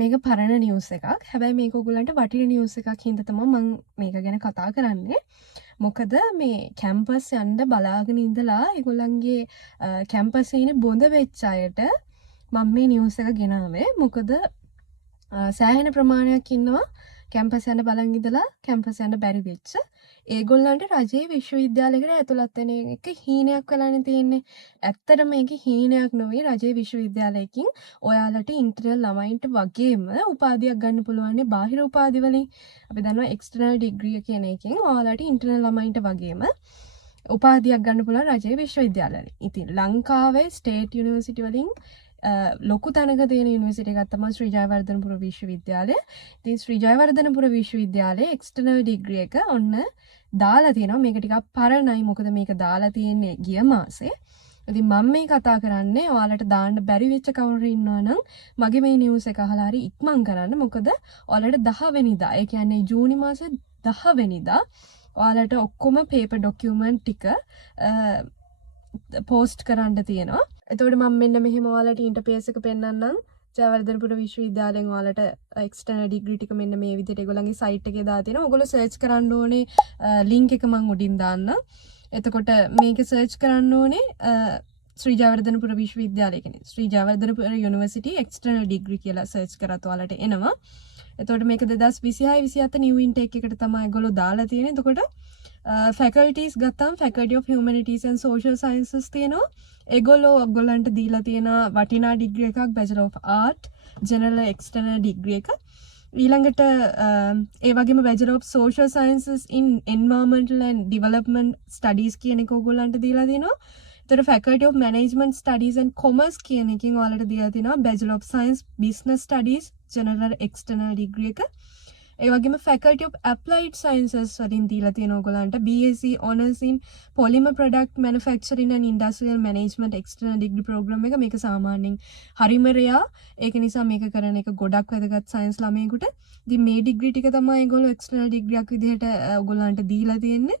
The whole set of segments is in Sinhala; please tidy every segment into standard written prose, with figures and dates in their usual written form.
මේක පරණ නිවුස් එකක්. හැබැයි මේක ඔයගොල්ලන්ට වටින නිවුස් එකක් හින්දා තමයි මම මේක ගැන කතා කරන්නේ. මොකද මේ කැම්පස් යන්න බලාගෙන ඉඳලා ඒගොල්ලන්ගේ කැම්පස් එකේ බොඳ වෙච්ච අයට මම මේ නිවුස් එක ගෙනාවේ. මොකද සෑහෙන ප්‍රමාණයක් ඉන්නවා කැම්පස් යන්න බලන් ඉඳලා කැම්පස් යන්න බැරි වෙච්ච. ඒගොල්ලන්ට රජයේ විශ්වවිද්‍යාලයකට ඇතුළත් වෙන එක හීනයක් වෙලානේ තියෙන්නේ. ඇත්තටම මේක හීනයක් නෙවෙයි. රජයේ විශ්වවිද්‍යාලයකින් ඔයාලට ඉන්ටර්නල් ළමයින්ට වගේම උපාධියක් ගන්න පුළුවන් බාහිර උපාධි වලින්. අපි දන්නවා එක්ස්ටර්නල් ඩිග්‍රී කියන එකෙන් ඔයාලට ඉන්ටර්නල් ළමයින්ට වගේම උපාධියක් ගන්න පුළුවන් රජයේ විශ්වවිද්‍යාලවලින්. ඉතින් ලංකාවේ ස්ටේට් යුනිවර්සිටි වලින් ලොකු තැනක තියෙන යුනිවර්සිටි එකක් තමයි ශ්‍රී ජයවර්ධනපුර විශ්වවිද්‍යාලය. ඉතින් ශ්‍රී ජයවර්ධනපුර විශ්වවිද්‍යාලයේ එක්ස්ටර්නල් ඩිග්‍රී එක ඔන්න දාලා තියෙනවා. මේක ටිකක් පරණයි. මොකද මේක දාලා තියෙන්නේ ගිය මාසේ. ඉතින් මම මේ කතා කරන්නේ ඔයාලට දාන්න බැරි වෙච්ච කවුරු ඉන්නවා නම් මගේ මේ නිවුස් එක අහලා හරි ඉක්මන් කරන්න. මොකද ඔයාලට 10 වෙනිදා, ඒ කියන්නේ ජූනි මාසේ 10 වෙනිදා ඔයාලට ඔක්කොම පේපර් ඩොකියුමන්ට් ටික පෝස්ට් කරන්න තියෙනවා. එතකොට මම මෙන්න මෙහෙම ඔයාලට ඉන්ටර්ෆේස් එක පෙන්නන්නම්. ජයවර්ධනපුර විශ්වවිද්‍යාලයෙන් ඔයාලට එක්ස්ටර්නල් ඩිග්‍රී ටික මෙන්න මේ විදිහට ඒගොල්ලන්ගේ සයිට් එකේ දාලා තියෙනවා. ඔයගොල්ලෝ සර්ච් කරන්න ඕනේ ලින්ක් එක මම උඩින් දාන්නම්. එතකොට මේක සර්ච් කරන්න ඕනේ ශ්‍රී ජයවර්ධනපුර විශ්වවිද්‍යාලය කියන්නේ ශ්‍රී ජයවර්ධනපුර යුනිවර්සිටි එක්ස්ටර්නල් ඩිග්‍රී කියලා සර්ච් කරත් ඔයාලට එනවා. එතකොට මේක 2026 27 නිව් ඉන්ටේක් එකට තමයි ඒගොල්ලෝ දාලා තියෙන්නේ. එතකොට faculties ගත්තාම faculty of humanities and social sciences තියෙනවා. ඒගොල්ලෝ ඔයගොල්ලන්ට දීලා තියෙන වටිනා ඩිග්‍රී එකක් bachelor of art general external degree එක. ඊළඟට ඒ වගේම bachelor of social sciences in environmental and development studies කියන එක ඔයගොල්ලන්ට දීලා තියෙනවා. ඒතර faculty of management studies and commerce කියන එකෙන් ඔයාලට දීලා තියෙනවා bachelor of science business studies general external degree එක. ඒ වගේම faculty of applied sciences වලින් දීලා තියෙන ඕගොල්ලන්ට BSc honors in polymer product manufacturing and industrial management external degree program එක. මේක සාමාන්‍යයෙන් හරිම රෙයා. ඒක නිසා මේක කරන එක ගොඩක් වැදගත් සයන්ස් ළමයෙකුට. ඉතින් මේ ඩිග්‍රී ටික තමයි ඒගොල්ලෝ එක්ස්ටර්නල් ඩිග්‍රියක් විදිහට ඕගොල්ලන්ට දීලා තියෙන්නේ.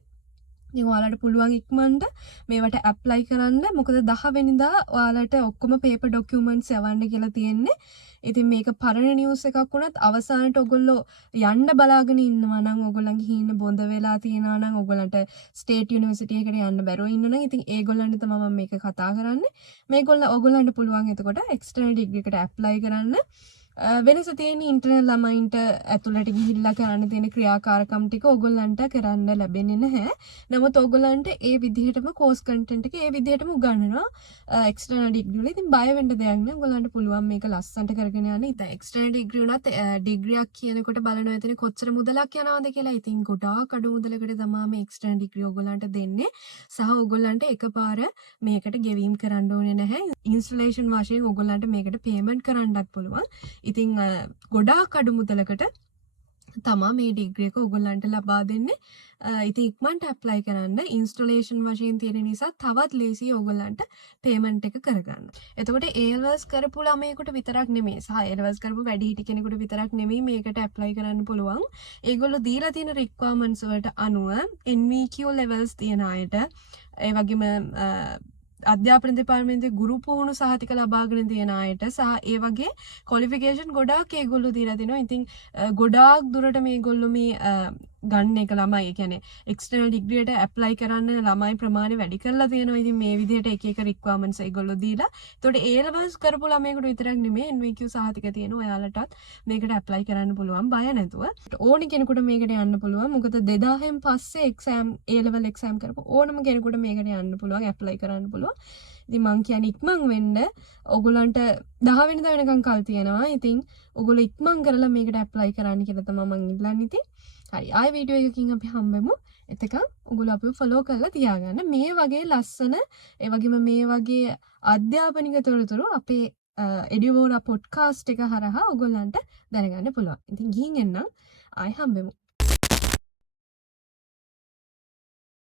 ඉතින් ඔයාලට පුළුවන් ඉක්මනට මේවට ඇප්ලයි කරන්න. මොකද 10 වෙනිදා ඔයාලට ඔක්කොම පේපර් ඩොකියුමන්ට්ස් යවන්න කියලා තියෙන්නේ. ඉතින් මේක පරණ නිවුස් එකක් වුණත් අවසානට ඔයගොල්ලෝ යන්න බලාගෙන ඉන්නවා නම් ඔයගොල්ලන්ගේ හීන බොඳ වෙලා තියෙනවා නම් ඔයගොල්ලන්ට ස්ටේට් යුනිවර්සිටි එකට යන්න බැරුව ඉන්නවා නම් ඉතින් ඒගොල්ලන්ට තමයි මම මේක කතා කරන්නේ. මේගොල්ලෝ ඔයගොල්ලන්ට පුළුවන් එතකොට එක්ස්ටර්නල් ඩිග්‍රී එකට ඇප්ලයි කරන්න. වෙනස තියෙන ඉන්ටර්නල් ළමයින්ට ඇතුළට ගිහිල්ලා කරන්න තියෙන ක්‍රියාකාරකම් ටික ඔයගොල්ලන්ට කරන්න ලැබෙන්නේ නැහැ. නමුත් ඔයගොල්ලන්ට ඒ විදිහටම කෝස් කන්ටෙන්ට් එක ඒ විදිහටම උගන්වනවා එක්ස්ටර්නල් ඩිග්‍රී වල. ඉතින් බය වෙන්න දෙයක් නැහැ. ඔයගොල්ලන්ට පුළුවන් මේක ලස්සනට කරගෙන යන්න. ඉතින් එක්ස්ටර්නල් ඩිග්‍රී උනත් ඩිග්‍රියක් කියනකොට බලනවා එතන කොච්චර මුදලක් යනවද කියලා. ඉතින් ගොඩාක් අඩු මුදලකට තමයි මේ එක්ස්ටර්නල් ඩිග්‍රී ඔයගොල්ලන්ට දෙන්නේ. සහ ඔයගොල්ලන්ට එකපාර මේකට ගෙවීම් කරන්න ඕනේ නැහැ. ඉන්ස්ටලේෂන් වශයෙන් ඔයගොල්ලන්ට මේකට පේමන්ට් කරන්නත් පුළුවන්. ඉතින් ගොඩාක් අඩු මුදලකට තමා මේ ඩිග්‍රී එක ඔයගොල්ලන්ට ලබා දෙන්නේ. ඉතින් ඉක්මනට ඇප්ලයි කරන්න. ඉන්ස්ටලේෂන් වශයෙන් තියෙන නිසා තවත් ලේසි ඔයගොල්ලන්ට පේමන්ට් එක කරගන්න. එතකොට A-levels කරපු ළමයෙකුට විතරක් නෙමෙයි සහ A-levels කරපු වැඩිහිටි කෙනෙකුට විතරක් නෙමෙයි මේකට ඇප්ලයි කරන්න පුළුවන්. ඒගොල්ලෝ දීලා තියෙන රික්වයර්මන්ට්ස් වලට අනුව NVQ levels තියන අයට ඒ වගේම අධ්‍යාපන දෙපාර්තමේන්තුවේ ගුරු පුහුණු සහතික ලබාගෙන තියෙන අයට සහ ඒ වගේ ක්වොලිෆිකේෂන් ගොඩාක් ඒගොල්ලෝ දීලා තිනවා. ඉතින් ගොඩාක් දුරට මේගොල්ලෝ මේ ගන්න එක ළමයි, ඒ කියන්නේ එක්ස්ටර්නල් ඩිග්‍රියට ඇප්ලයි කරන්න ළමයි ප්‍රමාණය වැඩි කරලා තියෙනවා. ඉතින් මේ විදිහට එක එක රික්වයර්මන්ට්ස් ඒගොල්ලෝ දීලා. ඒතකොට A levels කරපු ළමයෙකුට විතරක් නෙමෙයි NVQ සහතික තියෙන ඔයාලටත් මේකට ඇප්ලයි කරන්න පුළුවන් බය නැතුව. ඕනි කෙනෙකුට මේකට යන්න පුළුවන්. මොකද 2000න් පස්සේ එක්සෑම් A level එක්සෑම් කරපු ඕනම කෙනෙකුට මේකට යන්න පුළුවන්, ඇප්ලයි කරන්න පුළුවන්. ඉතින් මං කියන්නේ ඉක්මන් වෙන්න. ඔයගොල්ලන්ට 10 වෙනිදා වෙනකන් කල් තියෙනවා. ඉතින් ඔයගොල්ලෝ ඉක්මන් කරලා මේකට ඇප්ලයි කරන්න කියලා තමයි මං ඉල්ලන්නේ. ඉතින් හරි, ආයෙ වීඩියෝ එකකින් අපි හම්බෙමු. එතකන් ඔයගොල්ලෝ අපිව ෆලෝ කරලා තියාගන්න. මේ වගේ ලස්සන ඒ වගේම මේ වගේ අධ්‍යාපනික තොරතුරු අපේ එඩියුවෝරා පොඩ්කාස්ට් එක හරහා ඔයගොල්ලන්ට දැනගන්න පුළුවන්. ඉතින් ගිහින් එන්නම්. ආයෙ හම්බෙමු.